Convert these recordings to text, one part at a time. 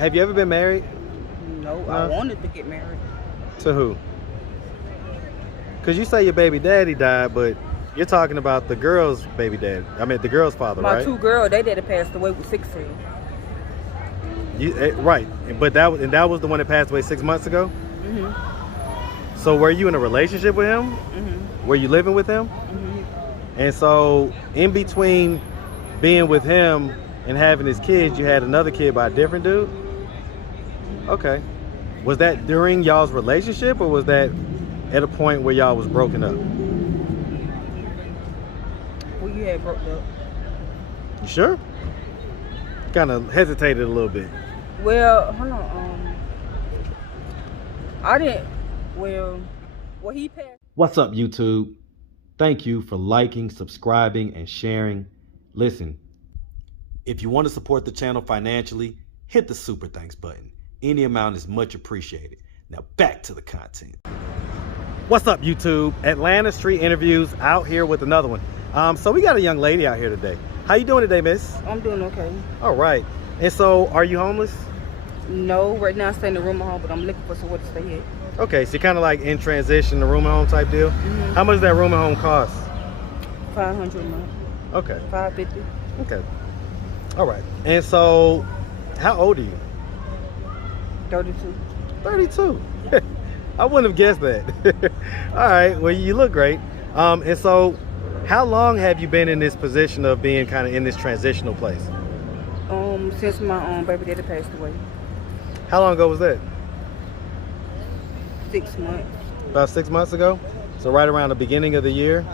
Have you ever been married? No, I wanted to get married. To who? Because you say your baby daddy died, but you're talking about the girl's baby daddy. I mean, the girl's father, right? My two girls, they daddy passed away with 16. Right, but that was the one that passed away 6 months ago. So were you in a relationship with him? Were you living with him? And so in between being with him and having his kids, you had another kid by a different dude? Okay. Was that during y'all's relationship, or was that at a point where y'all was broken up? Well, you had broke up. You sure? Kind of hesitated a little bit. Well, hold on. I didn't. Well, he passed. What's up, YouTube? Thank you for liking, subscribing, and sharing. Listen, if you want to support the channel financially, hit the super thanks button. Any amount is much appreciated. Now back to the content. What's up, YouTube? Atlanta Street Interviews out here with another one. So we got a young lady out here today. How you doing today, miss? I'm doing okay. All right. And so, are you homeless? No, right now I stay in the room at home, but I'm looking for somewhere to stay at. Okay, so you're kind of like in transition, the room at home type deal? How much does that room at home cost? $500 a month. Okay. $550. Okay. All right. And so, how old are you? 32. 32. I wouldn't have guessed that. All right. Well, you look great. And so, how long have you been in this position of being kind of in this transitional place? Since my baby daddy passed away. How long ago was that? 6 months. About 6 months ago. So right around the beginning of the year.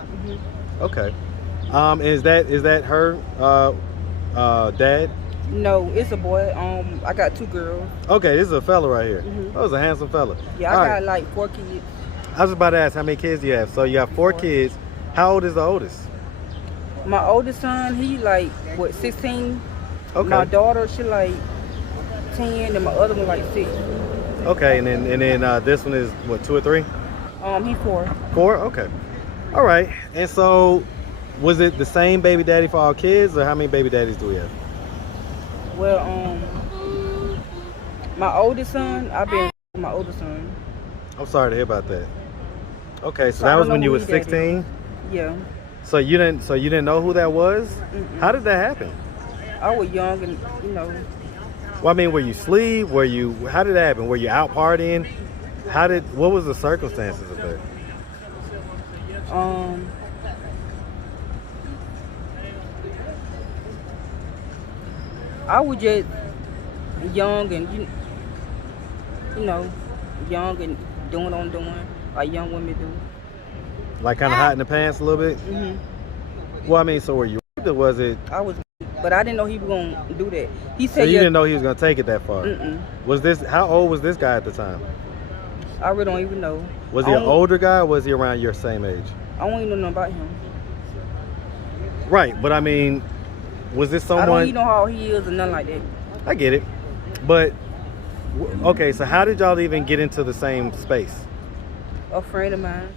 Okay. Is that her dad? No, it's a boy. I got 2 girls. Okay, this is a fella right here. That was a handsome fella. Yeah, I got like 4 kids. I was about to ask how many kids do you have. So you have 4 kids. How old is the oldest? My oldest son, he like what, 16. Okay. My daughter, she like 10, and my other one like 6. Okay, and then this one is what, 2 or 3? He's 4. 4? Okay. All right. And so, was it the same baby daddy for all kids, or how many baby daddies do we have? Well, my oldest son, I've been with my oldest son. I'm sorry to hear about that. Okay, so that was when you were 16? Yeah. So you didn't know who that was? How did that happen? I was young, and Well, I mean, were you asleep? How did that happen? Were you out partying? What was the circumstances of that? I was just young and young and doing what I'm doing, like young women do. Like kind of hot in the pants a little bit? Well, I mean, so were you, or was it? I was, but I didn't know he was gonna do that. He said, so you didn't know he was gonna take it that far? Mm-mm. How old was this guy at the time? I really don't even know. Was he an older guy, or was he around your same age? I don't even know nothing about him. Right, but I mean, was this someone? I don't even know how he is or nothing like that. I get it, but okay, so how did y'all even get into the same space? A friend of mine.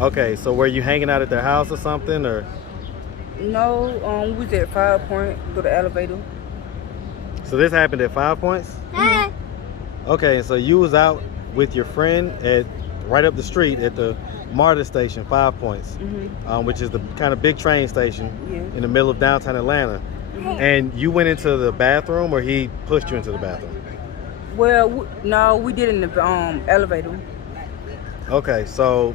Okay, so were you hanging out at their house or something, or? No, we was at 5 Point through the elevator. So this happened at 5 Points? Okay, so you was out with your friend at right up the street at the MARTA station, 5 Points, which is the kind of big train station in the middle of downtown Atlanta. And you went into the bathroom, or he pushed you into the bathroom? Well, no, we did in the elevator. Okay, so,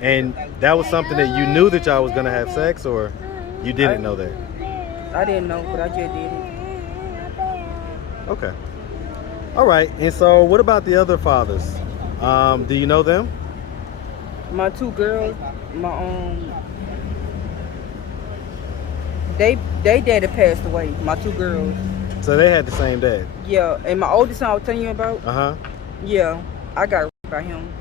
and that was something that you knew that y'all was gonna have sex, or you didn't know that? I didn't know, but I just did it. Okay. All right, and so what about the other fathers? Do you know them? My 2 girls, they daddy passed away, my 2 girls. So they had the same dad? Yeah, and my oldest son I was telling you about? Yeah, I got by him.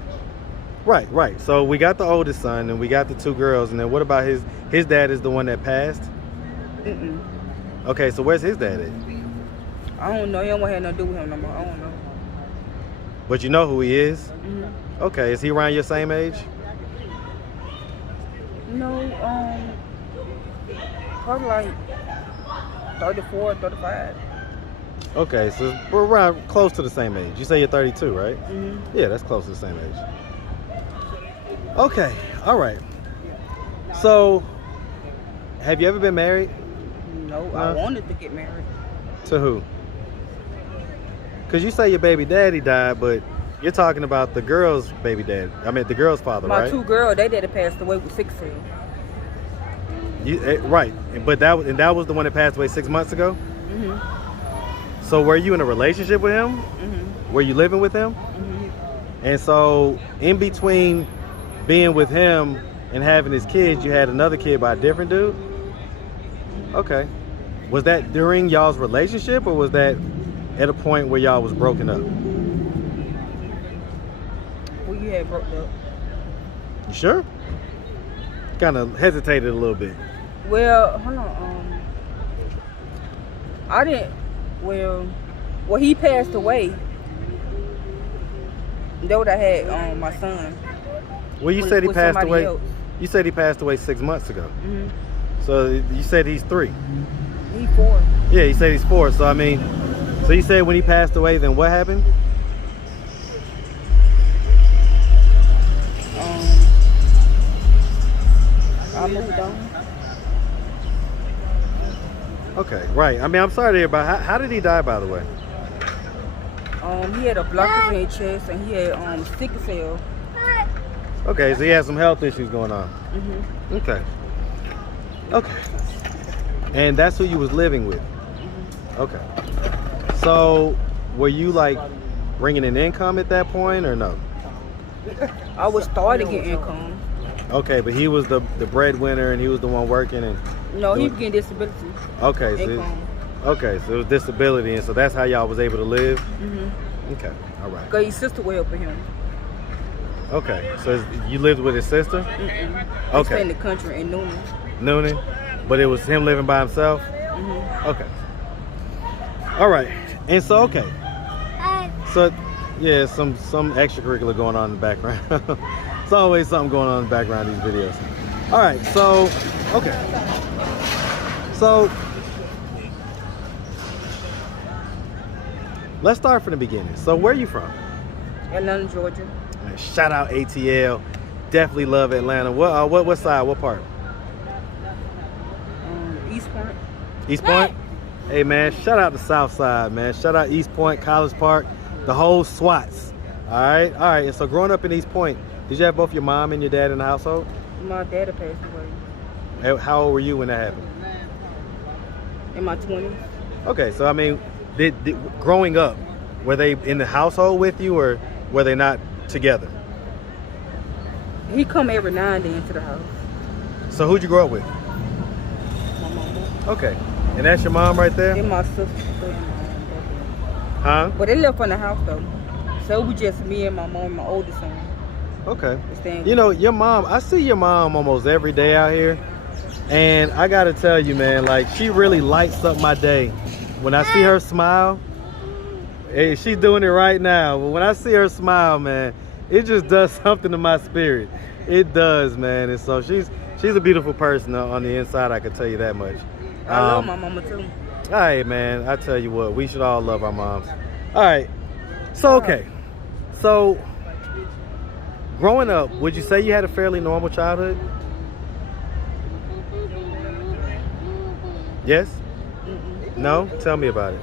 Right. So we got the oldest son, and we got the 2 girls, and then what about his dad is the one that passed? Okay, so where's his dad at? I don't know. He don't have nothing to do with him no more. I don't know. But you know who he is? Okay, is he around your same age? No, probably like 34, 35. Okay, so we're around close to the same age. You say you're 32, right? Mm-hmm. Yeah, that's close to the same age. Okay, all right. So, have you ever been married? No, No? I wanted to get married. To who? Because you say your baby daddy died, but you're talking about the girl's baby dad. I mean, the girl's father, My right? two girls, they daddy passed away with 16. Right, but that was the one that passed away 6 months ago. Mm-hmm. So were you in a relationship with him? Mm-hmm. Were you living with him? Mm-hmm. And so in between being with him and having his kids, you had another kid by a different dude? Okay. Was that during y'all's relationship, or was that at a point where y'all was broken up? Well, you had broke up. You sure? Kind of hesitated a little bit. Well, hold on. I didn't. Well, he passed away. That what I had my son. Well, you said he with passed somebody away. else. You said he passed away 6 months ago. Mm-hmm. So you said he's 3. He 4. Yeah, you said he's 4. So I mean, so you said when he passed away, then what happened? I moved on. Okay, right. I mean, I'm sorry to hear about. How did he die, by the way? He had a blockage in his chest, and he had sickle cell. Okay, so he had some health issues going on. Mm-hmm. Okay. Okay. And that's who you was living with. Mm-hmm. Okay. So, were you like bringing in income at that point, or no? I was starting to get income. Okay, but he was the breadwinner, and he was the one working, and No, he was getting disability okay, income. So it was disability, and so that's how y'all was able to live. Mm-hmm. Okay, all right. Cause his sister was helping him. Okay, so you lived with his sister? Mm-mm. They Okay. stay in the country in Noonan, but it was him living by himself. Mm-hmm. Okay. All right, and so okay, so yeah, some extracurricular going on in the background. It's always something going on in the background of these videos. All right, so okay, so let's start from the beginning. So where are you from? Atlanta, Georgia. Man, shout out ATL. Definitely love Atlanta. What side? What part? East Point. East Point? Hey man, shout out the South Side, man. Shout out East Point, College Park, the whole SWATs. All right. And so growing up in East Point, did you have both your mom and your dad in the household? My daddy passed away. How old were you when that happened? In my 20s. Okay, so I mean, did growing up, were they in the household with you, or were they not together? He come every now and then to the house. So who'd you grow up with? My mama. Okay, and that's your mom right there? And my sister and my brother. Huh? But they left from the house though. So it was just me and my mom and my oldest son. Okay. Staying You know, your mom, I see your mom almost every day out here. And I gotta tell you, man, like, she really lights up my day. When I see her smile, hey, she's doing it right now. But when I see her smile, man, it just does something to my spirit. It does, man. And so she's a beautiful person on the inside, I can tell you that much. I love my mama too. All right, man, I tell you what, we should all love our moms. All right, so okay. So, growing up, would you say you had a fairly normal childhood? Yes? Mm-mm. No? Tell me about it.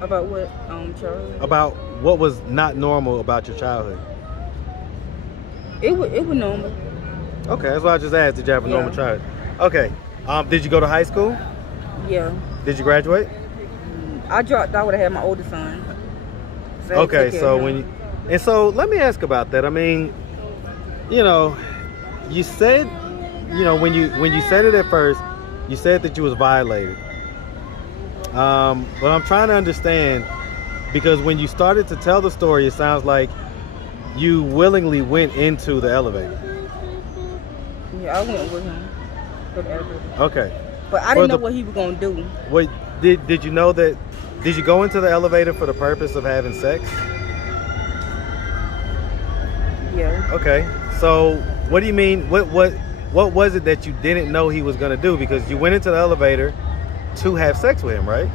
About what, Charlie? About what was not normal about your childhood. It was normal. Okay, that's why I just asked. Did you have a normal Yeah. childhood? Okay. Did you go to high school? Yeah. Did you graduate? I dropped out when I had my oldest son. So I Okay, took care so of when him. and so let me ask about that. I mean, you know, you said, you know, when you said it at first, you said that you was violated. But I'm trying to understand, because when you started to tell the story, it sounds like you willingly went into the elevator. Yeah, I went with him for the elevator. Okay. But I didn't know what he was gonna do. What did you know that? Did you go into the elevator for the purpose of having sex? Yeah. Okay. So what do you mean? What what was it that you didn't know he was gonna do? Because you went into the elevator to have sex with him, right?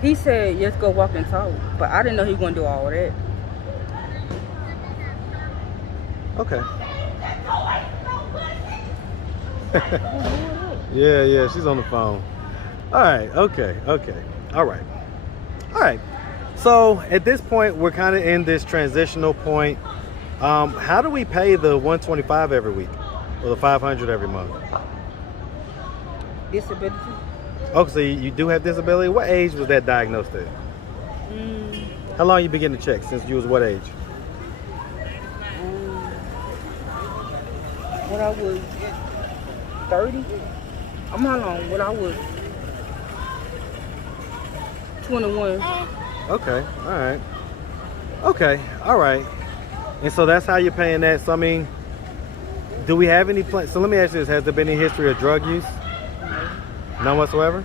He said, "Let's go walk and talk," but I didn't know he was gonna do all that. Okay. Yeah, she's on the phone. All right, okay. All right. So at this point, we're kind of in this transitional point. How do we pay the $125 every week or the $500 every month? Disability. Okay, so you do have disability. What age was that diagnosed at? How long you been getting the check? Since you was what age? When I was 30. How long? When I was 21. Okay, all right. And so that's how you're paying that. So I mean, do we have any plans? So let me ask you this: has there been any history of drug use? None whatsoever.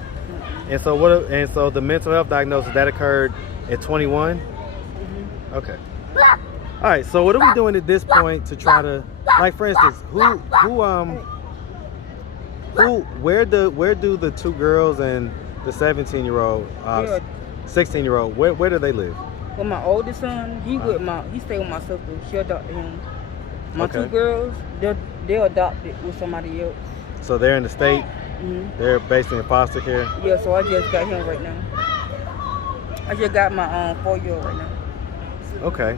And so what? And so the mental health diagnosis that occurred at 21. Okay. All right. So what are we doing at this point to try to, like, for instance, where do the two girls and the 17-year-old, 16-year-old, where do they live? Well, my oldest son, he stay with my sister. She adopted him. My two girls, they're adopted with somebody else. So they're in the state. They're basically in foster care. Yeah, so I just got him right now. I just got my 4-year-old right now. Okay.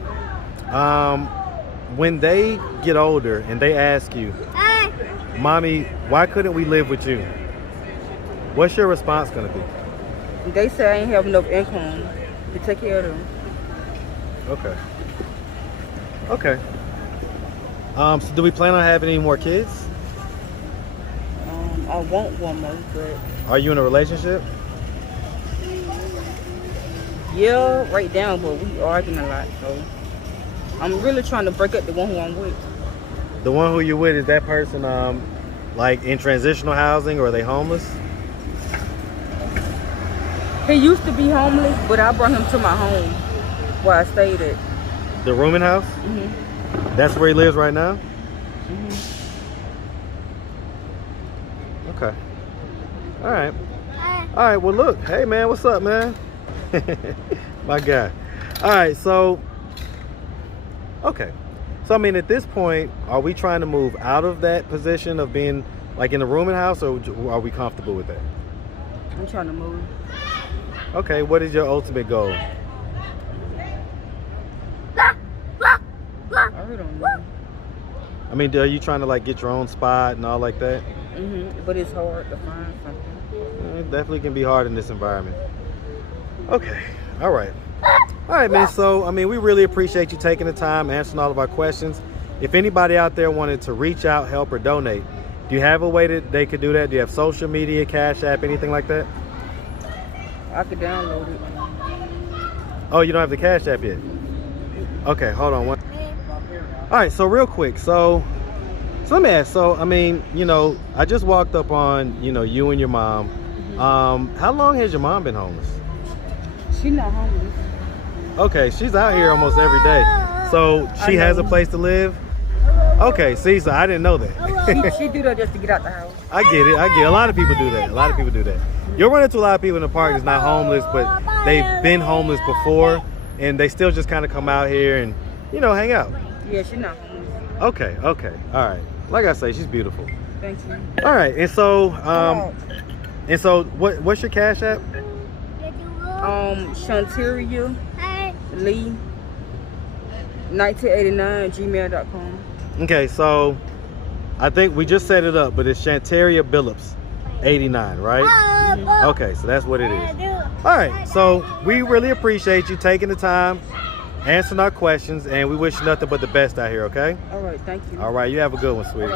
When they get older and they ask you, "Mommy, why couldn't we live with you?" What's your response gonna be? They say I ain't have enough income to take care of them. Okay. So do we plan on having any more kids? I want one more, but... Are you in a relationship? Yeah, right now, but we arguing a lot, so... I'm really trying to break up the one who I'm with. The one who you're with, is that person like in transitional housing, or are they homeless? He used to be homeless, but I brought him to my home where I stayed at. The rooming house? That's where he lives right now? Okay. All right, well look, hey man, what's up, man? My guy. All right, so I mean, at this point, are we trying to move out of that position of being like in the rooming house, or are we comfortable with that? I'm trying to move. Okay, what is your ultimate goal? I really don't know. I mean, are you trying to like get your own spot and all like that? But it's hard to find something. It definitely can be hard in this environment. Okay, all right, man. So, I mean, we really appreciate you taking the time, answering all of our questions. If anybody out there wanted to reach out, help, or donate, do you have a way that they could do that? Do you have social media, Cash App, anything like that? I could download it. Oh, you don't have the Cash App yet? Okay, hold on. All right, so real quick, so let me ask. So, I mean, you know, I just walked up on, you know, you and your mom. How long has your mom been homeless? She's not homeless. Okay, she's out here almost every day. So she has a place to live? Okay, see, so I didn't know that. She do that just to get out the house. I get it. A lot of people do that. You'll run into a lot of people in the park that's not homeless, but they've been homeless before, and they still just kind of come out here and, you know, hang out. Yeah, she's not homeless. Okay. All right. Like I say, she's beautiful. Thank you. All right, and so what's your Cash App? Shanteria Lee 1989 gmail.com. Okay, so I think we just set it up, but it's Shanteria Billups 89, right? Okay, so that's what it is. All right, so we really appreciate you taking the time, answering our questions, and we wish you nothing but the best out here, okay? All right, thank you. All right, you have a good one, sweetie.